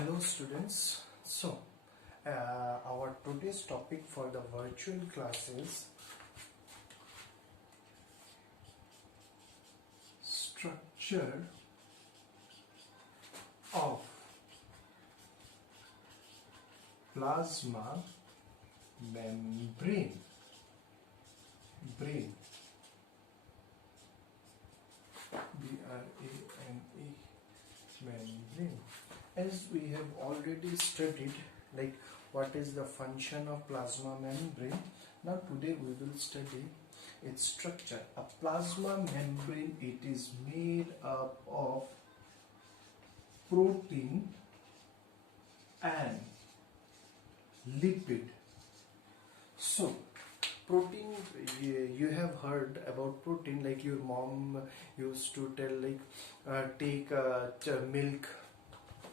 Hello students. Our today's topic for the virtual class is structure of plasma membrane. B-R-A-N-E, membrane. As we have already studied, like what is the function of plasma membrane, now today we will study its structure. A plasma membrane, it is made up of protein and lipid. So protein, you have heard about protein, like your mom used to tell, like take milk,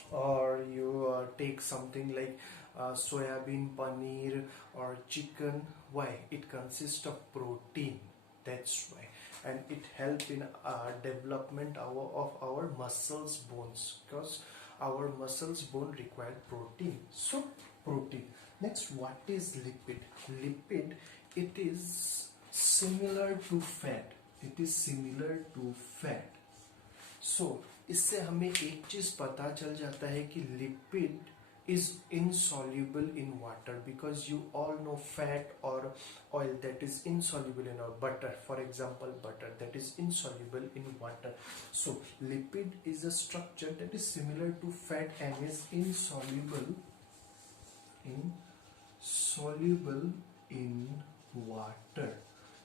or you take something like soybean paneer or chicken. Why? It consists of protein, that's why. And it helps in development of our muscles, bones, because our muscles bone require protein. So protein. Next, what is lipid? Lipid, it is similar to fat. It is similar to fat. So इससे हमें एक चीज पता चल जाता है कि lipid is insoluble in water, because you all know fat or oil that is insoluble in our butter, for example butter, that is insoluble in water. So lipid is a structure that is similar to fat and is insoluble in water.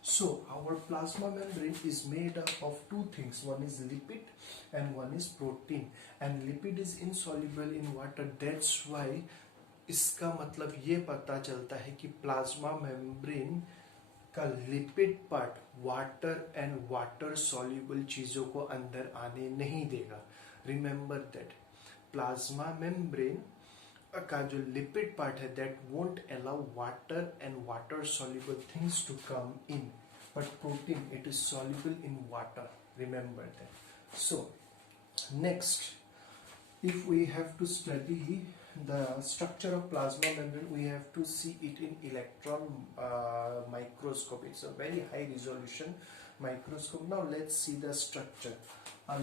So our plasma membrane is made up of two things. One is lipid and one is protein. And lipid is insoluble in water. That's why इसका मतलब ये पता चलता है कि plasma membrane का lipid part water and water soluble चीजों को अंदर आने नहीं देगा. रिमेंबर दैट प्लाज्मा मेम्ब्रेन का जो लिपिड पार्ट है that won't allow water and water soluble things to come in, but protein, it is soluble in water. Remember that. So next, if we have to study the structure of plasma membrane, we have to see it in electron microscope. It's a very high resolution microscope. Now let's see the structure. A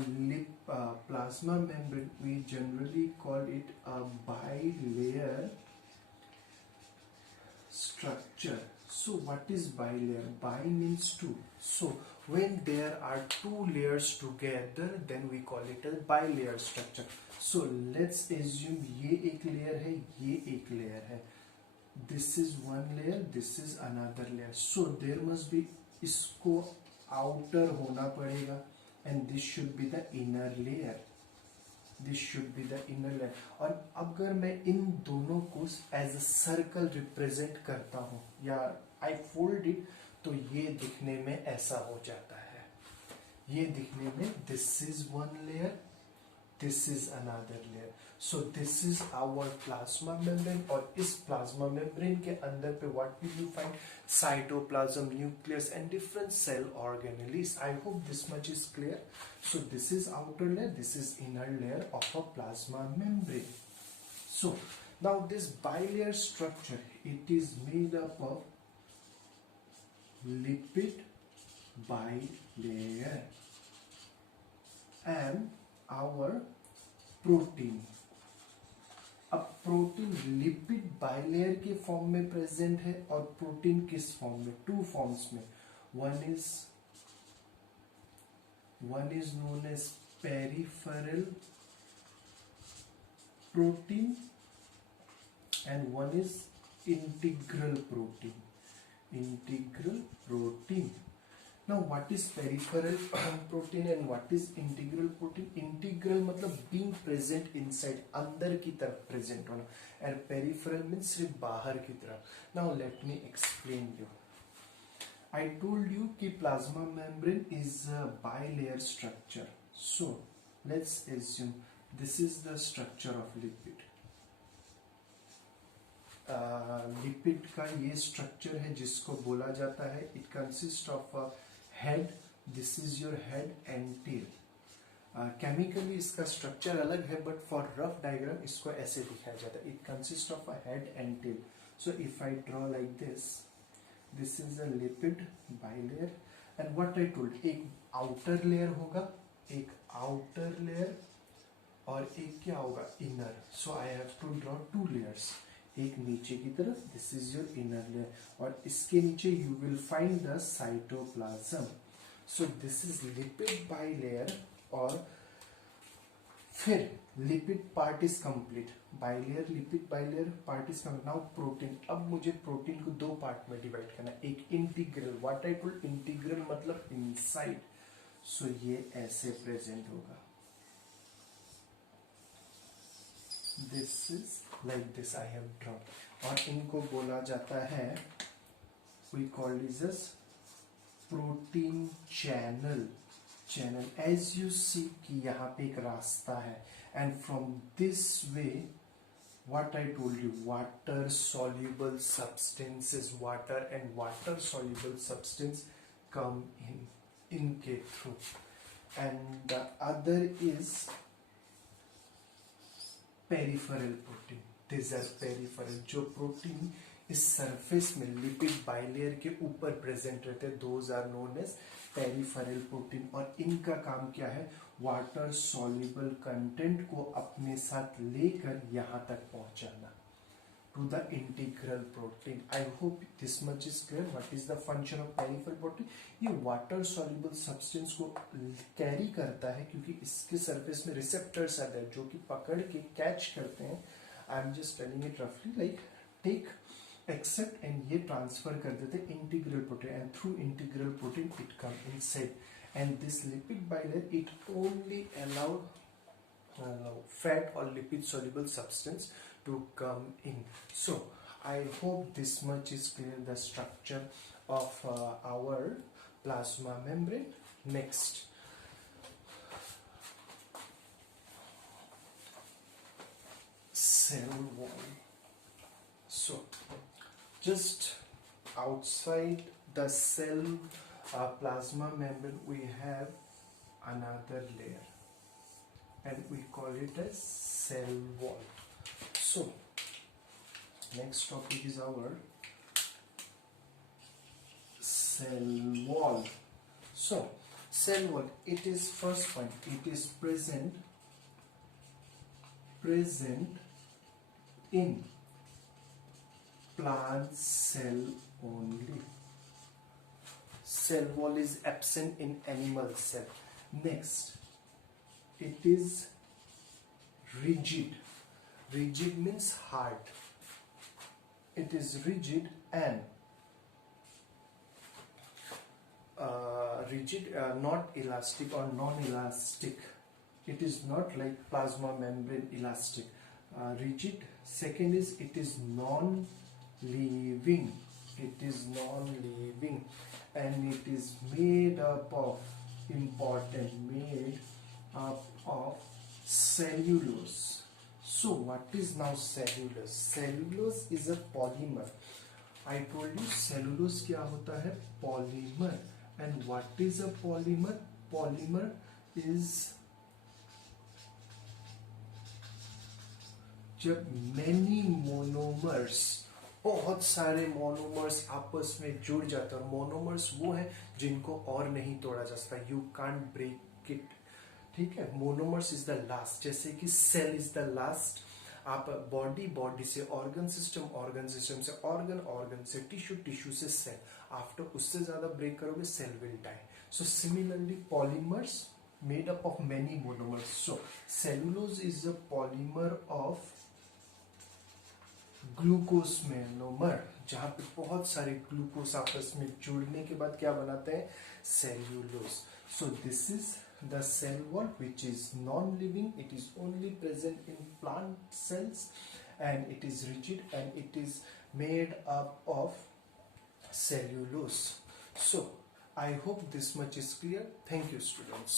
plasma membrane, we generally call it a bilayer structure. So what is bilayer? Bi means two. So when there are two layers together, then we call it a bilayer structure. So let's assume ये एक layer है, ये एक layer है. This is one layer, this is another layer. So there must be, इसको outer होना पड़ेगा, and this should be the inner layer. This should be the inner layer. और अगर मैं इन दोनों को as a circle represent करता हूँ या I fold it, तो ये दिखने में ऐसा हो जाता है. ये दिखने में this is one layer, this is another layer. So this is our plasma membrane. और इस plasma membrane के अंदर पे what will you find? Cytoplasm, nucleus and different cell organelles. I hope this much is clear. So this is outer layer, this is inner layer of a plasma membrane. So now this bilayer structure, it is made up of lipid bilayer and our protein. अब protein lipid bilayer के form में present है और protein किस form में? Two forms में. One is known as peripheral protein and one is integral protein. Now what is peripheral protein and what is integral protein? Integral मतलब being present inside, अंदर की तरफ present होना, and peripheral means सिर्फ बाहर की तरफ. Now let me explain you. I told you कि plasma membrane is a bilayer structure. So let's assume this is the structure of lipid. Lipid का ये स्ट्रक्चर है जिसको बोला जाता है, it consist of a head, this is your head and tail. Chemically इसका structure अलग है, बट फॉर रफ डायग्राम इसको ऐसे दिखाया जाता है. It consist of a head and tail. So if I draw like this is a lipid bilayer. And what I told, एक outer layer होगा, एक आउटर लेयर और एक क्या होगा, inner. So I have to draw two layers. एक नीचे की तरफ, this is your inner layer, और इसके नीचे you will find the cytoplasm. So this is lipid bilayer. और फिर lipid part is complete. Bilayer, lipid bilayer part is complete. Now protein. अब मुझे प्रोटीन को दो पार्ट में डिवाइड करना है. एक integral, what I told, integral मतलब इनसाइड. सो ये ऐसे प्रेजेंट होगा. This is like this I have drawn. और इनको बोला जाता है, we call this as protein channel. As you see कि यहाँ पे एक रास्ता है, and from this way what I told you, water soluble substances, water and water soluble substance come इनके through. And the other is peripheral protein. These are peripheral. जो protein इस surface में लिपिड बाइलेयर के ऊपर present रहते हैं, those are known as peripheral protein. और इनका काम क्या है, वाटर सॉल्युबल कंटेंट को अपने साथ लेकर यहां तक पहुंचाना to the integral protein. I hope this much is clear. What is the function of peripheral protein. ये वाटर सॉल्युबल सब्सटेंस को कैरी करता है, क्योंकि इसके सरफेस में रिसेप्टर्स आते हैं जो कि पकड़ के कैच करते हैं. I am just telling it रफली, लाइक टेक एक्सेप्ट, एंड ये ट्रांसफर कर देते integral protein, and through integral protein it come inside. And this lipid bilayer, it only allow fat or lipid soluble substance to come in. So I hope this much is clear, the structure of our plasma membrane. Next, cell wall. So just outside the cell plasma membrane we have another layer, and we call it as cell wall. So next topic is our cell wall. So cell wall, it is first point, it is present in plant cell only. Cell wall is absent in animal cell. Next, it is rigid. Rigid means hard. It is rigid and not elastic or non-elastic. It is not like plasma membrane elastic. Rigid. Second is it is non-living. It is non-living. And it is made up of cellulose. So what is now cellulose? Cellulose is a polymer. I told you cellulose क्या होता है, polymer. And what is a polymer? Polymer is जब many monomers, बहुत सारे monomers आपस में जुड़ जाते हैं. मोनोमर्स वो है जिनको और नहीं तोड़ा जा सकता, यू कांट ब्रेक इट. ठीक है, मोनोमर्स इज द लास्ट. जैसे कि सेल इज द लास्ट. आप बॉडी से ऑर्गन सिस्टम से ऑर्गन से टिश्यू से सेल. आफ्टर उससे ज्यादा ब्रेक करोगे cell will die. So similarly polymers made up of many monomers. So cellulose is a polymer of glucose monomer, जहां पे बहुत सारे ग्लूकोज आपस में जुड़ने के बाद क्या बनाते हैं, cellulose. So this is the cell wall which is non living. It is only present in plant cells, and it is rigid, and it is made up of cellulose. So I hope this much is clear. Thank you, students.